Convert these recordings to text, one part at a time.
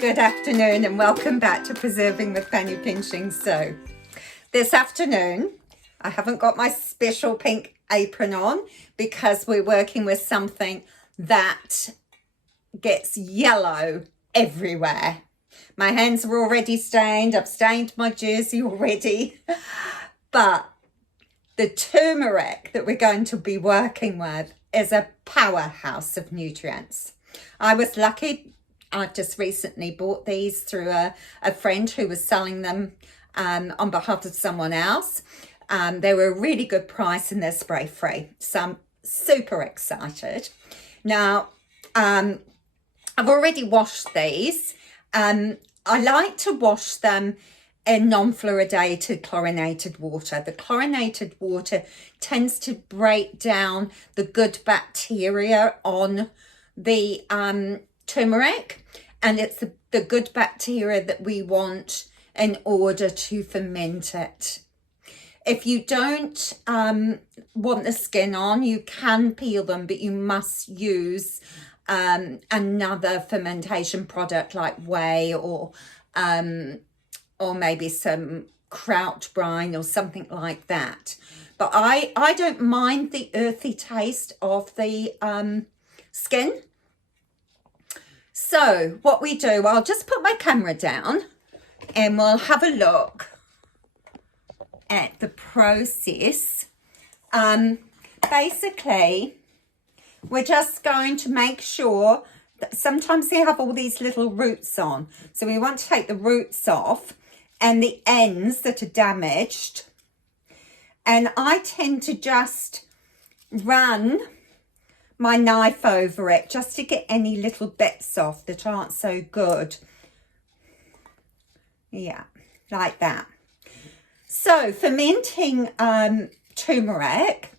Good afternoon and welcome back to Preserving with Penny Pinching. So this afternoon I haven't got my special pink apron on because we're working with something that gets yellow everywhere. My hands are already stained. I've stained my jersey already. But the turmeric that we're going to be working with is a powerhouse of nutrients. I was lucky. I've just recently bought these through a friend who was selling them on behalf of someone else. They were a really good price and they're spray free. So I'm super excited. Now, I've already washed these. I like to wash them in non-fluoridated chlorinated water. The chlorinated water tends to break down the good bacteria on the turmeric, and it's the good bacteria that we want in order to ferment it. If you don't want the skin on, you can peel them, but you must use another fermentation product like whey or maybe some kraut brine or something like that. But I don't mind the earthy taste of the skin. So what we do, I'll just put my camera down and we'll have a look at the process. Basically, we're just going to make sure that sometimes they have all these little roots on. So we want to take the roots off and the ends that are damaged. And I tend to just run my knife over it just to get any little bits off that aren't so good. Yeah, like that. So fermenting turmeric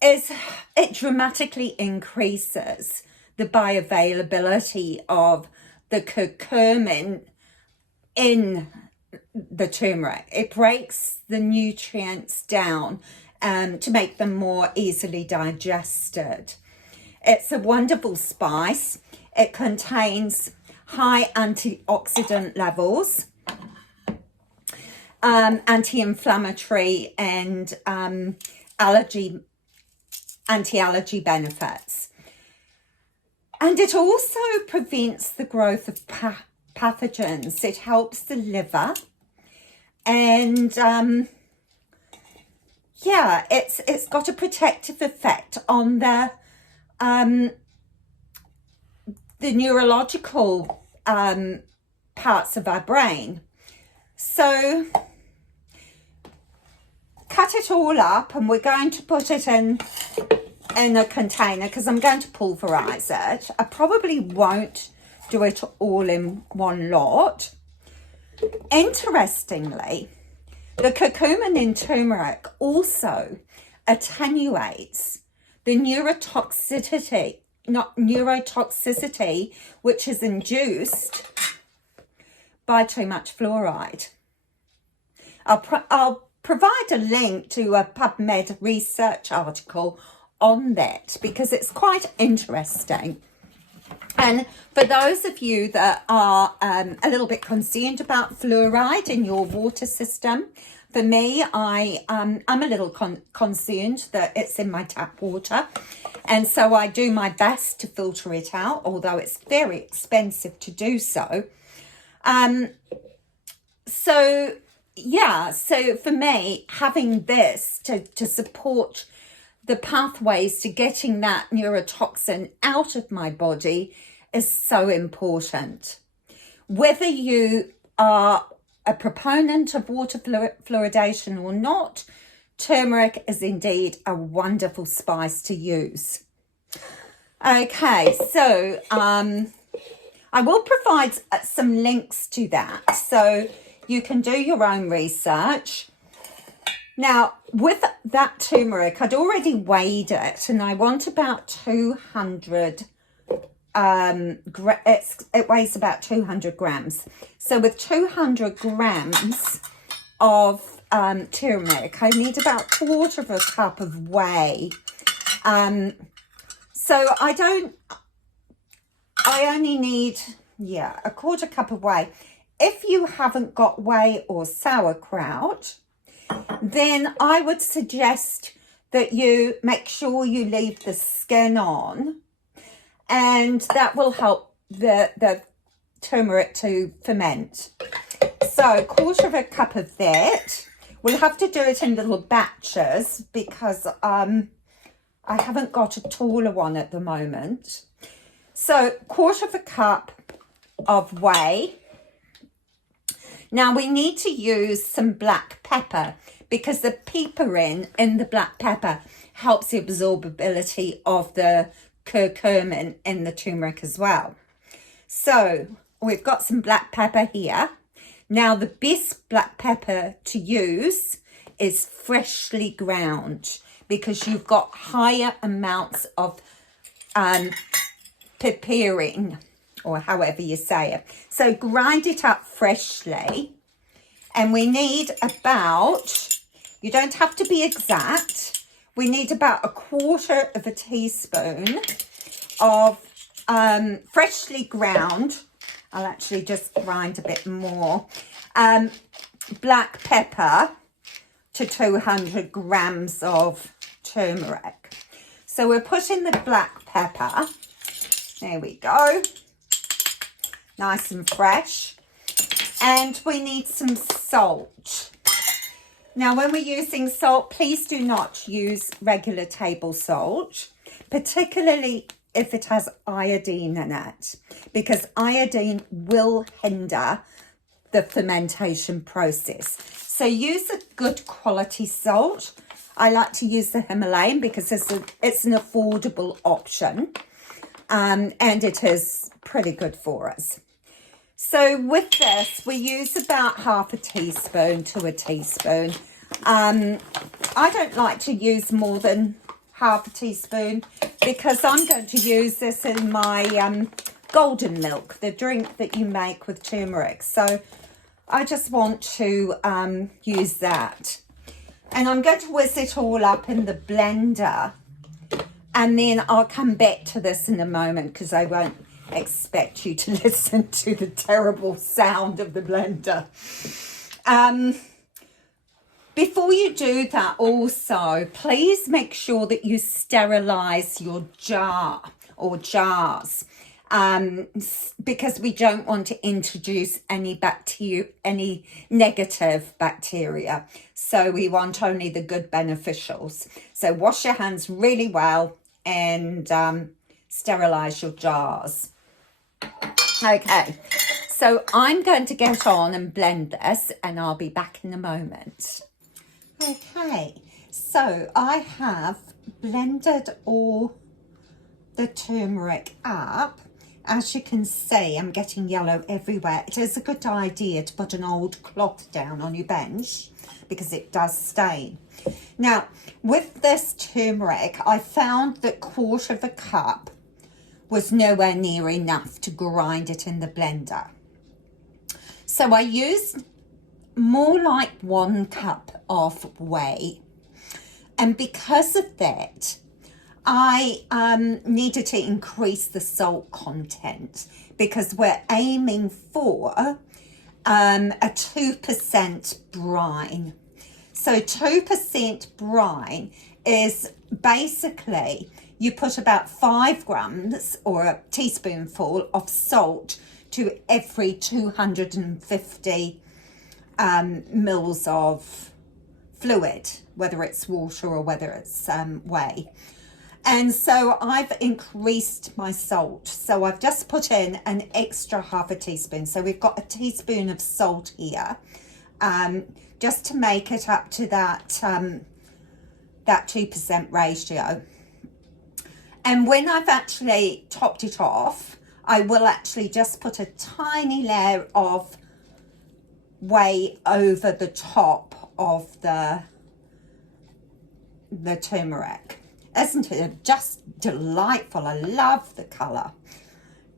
it dramatically increases the bioavailability of the curcumin in the turmeric. It breaks the nutrients down to make them more easily digested. It's a wonderful spice. It contains high antioxidant levels, anti-inflammatory and anti-allergy benefits. And it also prevents the growth of pathogens. It helps the liver, and yeah, it's got a protective effect on the neurological parts of our brain. So cut it all up and we're going to put it in a container because I'm going to pulverize it. I probably won't do it all in one lot. Interestingly, the curcumin in turmeric also attenuates the neurotoxicity which is induced by too much fluoride. I'll provide a link to a PubMed research article on that because it's quite interesting. And for those of you that are a little bit concerned about fluoride in your water system, for me, I'm a little concerned that it's in my tap water. And so I do my best to filter it out, although it's very expensive to do so. So for me, having this to support the pathways to getting that neurotoxin out of my body is so important. Whether you are a proponent of water fluoridation or not, turmeric is indeed a wonderful spice to use. Okay, so I will provide some links to that so you can do your own research. Now, with that turmeric, I'd already weighed it and I want about 200 it weighs about 200 grams. So with 200 grams of turmeric, I need about 1/4 of a cup of whey. So I only need yeah, a quarter cup of whey. If you haven't got whey or sauerkraut, then I would suggest that you make sure you leave the skin on, and that will help the turmeric to ferment. So, quarter of a cup of that. We'll have to do it in little batches because I haven't got a taller one at the moment. So, quarter of a cup of whey. Now, we need to use some black pepper because the piperin in the black pepper helps the absorbability of the curcumin in the turmeric as well. So, we've got some black pepper here. Now, the best black pepper to use is freshly ground because you've got higher amounts of piperin, or however you say it. So grind it up freshly, and we need about, you don't have to be exact, we need about a quarter of a teaspoon of freshly ground. I'll actually just grind a bit more. Black pepper to 200 grams of turmeric. So we're putting the black pepper. There we go. Nice and fresh. And we need some salt. Now, when we're using salt, please do not use regular table salt, particularly if it has iodine in it, because iodine will hinder the fermentation process. So use a good quality salt. I like to use the Himalayan because it's an affordable option, and it is pretty good for us. So with this, we use about half a teaspoon to a teaspoon. I don't like to use more than half a teaspoon because I'm going to use this in my golden milk, the drink that you make with turmeric. So I just want to use that. And I'm going to whisk it all up in the blender. And then I'll come back to this in a moment because I won't expect you to listen to the terrible sound of the blender. Before you do that also, please make sure that you sterilize your jar or jars, because we don't want to introduce any bacteria, any negative bacteria. So we want only the good beneficials. So wash your hands really well and sterilize your jars. Okay, so I'm going to get on and blend this, and I'll be back in a moment. Okay, so I have blended all the turmeric up. As you can see, I'm getting yellow everywhere. It is a good idea to put an old cloth down on your bench because it does stain. Now, with this turmeric, I found that quarter of a cup was nowhere near enough to grind it in the blender. So I used more like 1 cup of whey. And because of that, I needed to increase the salt content because we're aiming for a 2% brine. So 2% brine is basically you put about 5 grams or a teaspoonful of salt to every 250 mils of fluid, whether it's water or whether it's whey. And so I've increased my salt. So I've just put in an extra half a teaspoon. So we've got a teaspoon of salt here, just to make it up to that 2% ratio. And when I've actually topped it off, I will actually just put a tiny layer of whey over the top of the turmeric. Isn't it just delightful? I love the colour.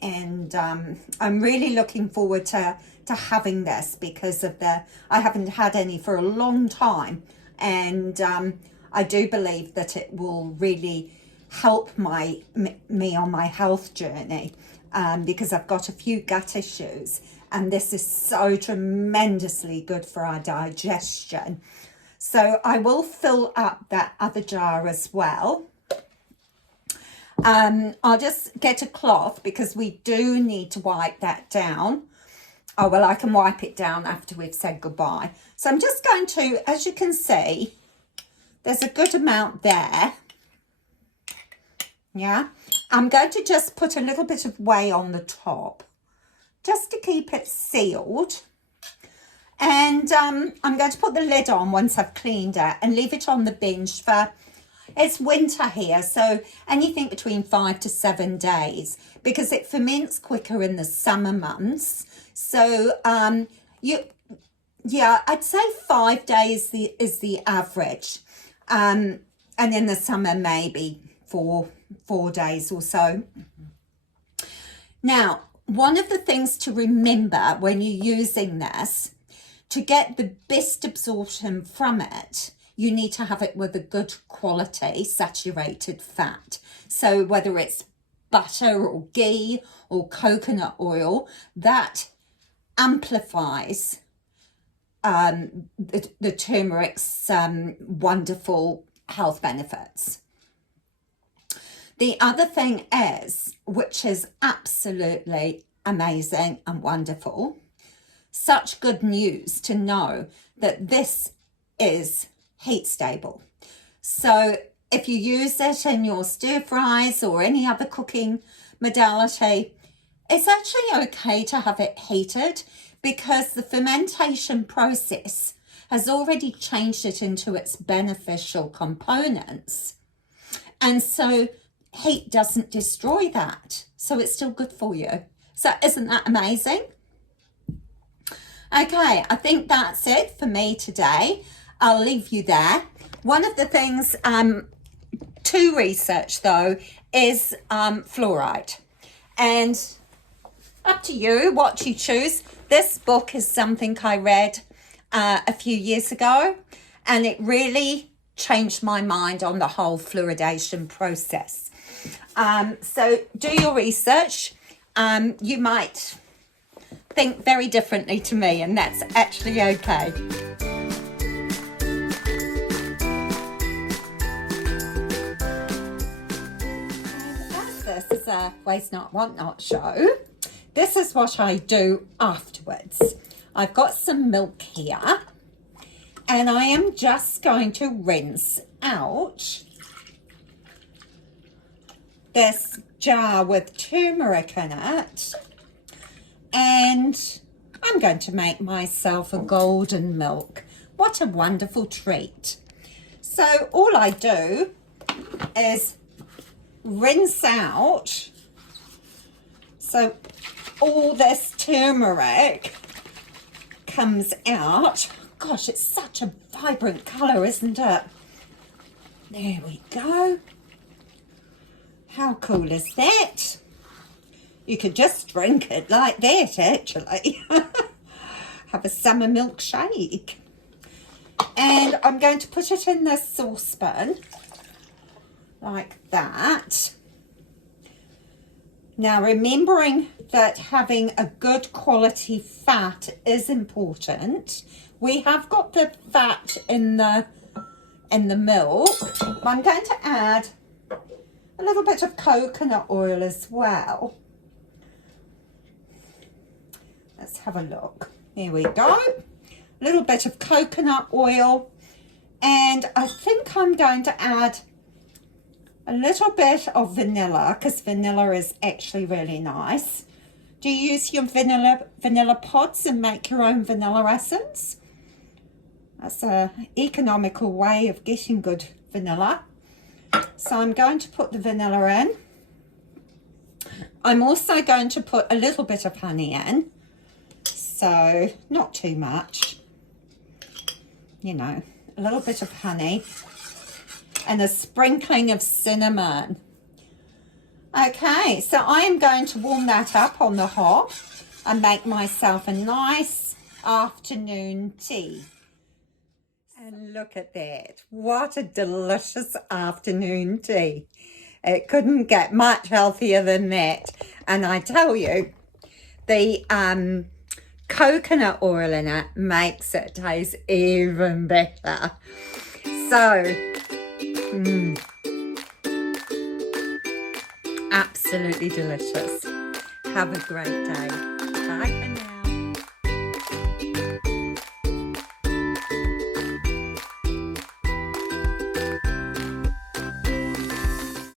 And I'm really looking forward to having this because of I haven't had any for a long time. And I do believe that it will really help me on my health journey, because I've got a few gut issues, and this is so tremendously good for our digestion. So I will fill up that other jar as well. I'll just get a cloth because we do need to wipe that down. Oh, well, I can wipe it down after we've said goodbye. So I'm just going to, as you can see, there's a good amount there. Yeah. I'm going to just put a little bit of whey on the top just to keep it sealed. And I'm going to put the lid on once I've cleaned it and leave it on the bench for, it's winter here, so anything between 5 to 7 days, because it ferments quicker in the summer months. So I'd say 5 days is the average, and in the summer maybe four days or so. Now, one of the things to remember when you're using this, to get the best absorption from it, you need to have it with a good quality saturated fat. So whether it's butter or ghee or coconut oil, that amplifies the turmeric's wonderful health benefits. The other thing is, which is absolutely amazing and wonderful, such good news to know that this is heat stable. So if you use it in your stir fries or any other cooking modality, it's actually okay to have it heated because the fermentation process has already changed it into its beneficial components. And so heat doesn't destroy that. So it's still good for you. So isn't that amazing? Okay, I think that's it for me today. I'll leave you there. One of the things to research though is fluoride. And up to you what you choose. This book is something I read a few years ago, and it really changed my mind on the whole fluoridation process. So do your research. You might think very differently to me, and that's actually okay. This is a Waste Not, Want Not show. This is what I do afterwards. I've got some milk here, and I am just going to rinse out this jar with turmeric in it, and I'm going to make myself a golden milk. What a wonderful treat. So all I do is rinse out, so all this turmeric comes out. Gosh, it's such a vibrant colour, isn't it? There we go. How cool is that? You could just drink it like that, actually. Have a summer milkshake. And I'm going to put it in this saucepan like that. Now, remembering that having a good quality fat is important. We have got the fat in the milk. I'm going to add a little bit of coconut oil as well. Let's have a look. Here we go. A little bit of coconut oil. And I think I'm going to add a little bit of vanilla, because vanilla is actually really nice. Do you use your vanilla pods and make your own vanilla essence? That's an economical way of getting good vanilla. So I'm going to put the vanilla in. I'm also going to put a little bit of honey in. So not too much. You know, a little bit of honey. And a sprinkling of cinnamon. Okay, so I am going to warm that up on the hob and make myself a nice afternoon tea. And look at that. What a delicious afternoon tea. It couldn't get much healthier than that. And I tell you, the coconut oil in it makes it taste even better. So, absolutely delicious. Have a great day. Bye.